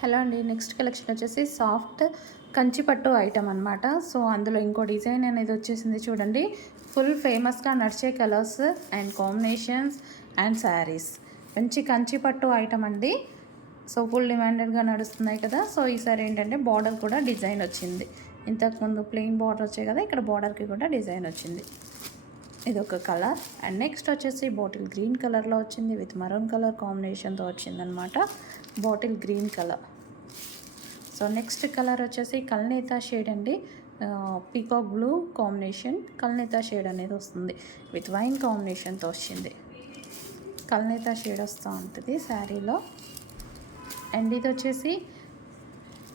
Hello అండి. Next collection వచ్చేసి soft Kanchi పట్టు ఐటమ్ అనమాట. సో అందులో ఇంకో డిజైన్ అనేది వచ్చేసింది చూడండి. ఫుల్ ఫేమస్గా నడిచే colours and combinations and saris. మంచి కంచి పట్టు ఐటమ్ అండి. సో ఫుల్ డిమాండెడ్గా నడుస్తున్నాయి కదా. సో ఈసారి ఏంటంటే బార్డర్ కూడా డిజైన్ వచ్చింది. ఇంతకుముందు ప్లెయిన్ బార్డర్ వచ్చాయి కదా, ఇక్కడ బార్డర్కి కూడా డిజైన్ వచ్చింది. ఇది ఒక కలర్. అండ్ నెక్స్ట్ వచ్చేసి బాటిల్ గ్రీన్ కలర్లో వచ్చింది విత్ మరూన్ కలర్ కాంబినేషన్తో వచ్చిందనమాట. Bottle green colour. So next colour వచ్చేసి కల్నేతా షేడ్ అండి. పీకాక్ బ్లూ కాంబినేషన్ కల్నేతా షేడ్ అనేది వస్తుంది విత్ వైన్ కాంబినేషన్తో వచ్చింది. కల్నేతా షేడ్ వస్తూ ఉంటుంది శారీలో. అండ్ ఇది వచ్చేసి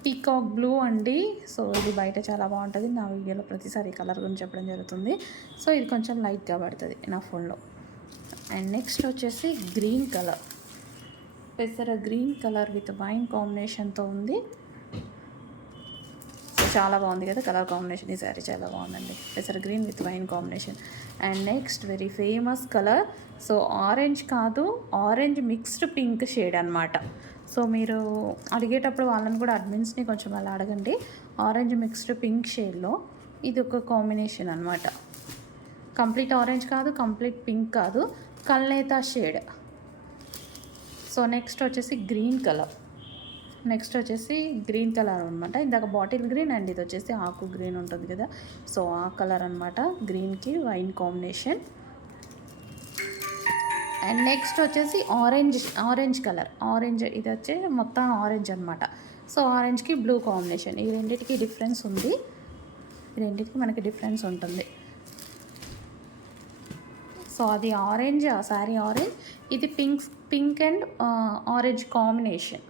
పీకాక్ బ్లూ అండి. సో ఇది బయట చాలా బాగుంటుంది. నా వీడియోలో ప్రతిసారి కలర్ గురించి చెప్పడం జరుగుతుంది. సో ఇది కొంచెం లైట్గా పడుతుంది నా ఫోన్లో. అండ్ నెక్స్ట్ వచ్చేసి గ్రీన్ కలర్, పెసర గ్రీన్ కలర్ విత్ వైన్ కాంబినేషన్తో ఉంది. సో చాలా బాగుంది కదా కలర్ కాంబినేషన్. ఈ శారీ చాలా బాగుందండి. పెసర green with wine combination. And next very famous colour. So orange కాదు, ఆరెంజ్ మిక్స్డ్ పింక్ షేడ్ అనమాట. సో మీరు అడిగేటప్పుడు వాళ్ళని కూడా అడ్మిన్స్ని కొంచెం అలా అడగండి. ఆరెంజ్ మిక్స్డ్ పింక్ షేడ్లో ఇది ఒక కాంబినేషన్ అనమాట. కంప్లీట్ ఆరెంజ్ కాదు, కంప్లీట్ పింక్ కాదు, కల్నేతా షేడ్. సో నెక్స్ట్ వచ్చేసి గ్రీన్ కలర్. నెక్స్ట్ వచ్చేసి గ్రీన్ కలర్ అనమాట. ఇందాక బాటిల్ గ్రీన్ అండ్ ఇది వచ్చేసి ఆకు గ్రీన్ ఉంటుంది కదా. సో ఆ కలర్ అనమాట. గ్రీన్కి వైన్ కాంబినేషన్. అండ్ నెక్స్ట్ వచ్చేసి ఆరెంజ్ కలర్. ఆరెంజ్ ఇది వచ్చి మొత్తం ఆరెంజ్ అనమాట. సో ఆరెంజ్కి బ్లూ కాంబినేషన్. ఈ రెండింటికి డిఫరెన్స్ ఉంది. ఈ రెండింటికి మనకి డిఫరెన్స్ ఉంటుంది. సో అది ఆరెంజ్, ఆ శారీ ఆరెంజ్. ఇది పింక్ అండ్ ఆరెంజ్ కాంబినేషన్.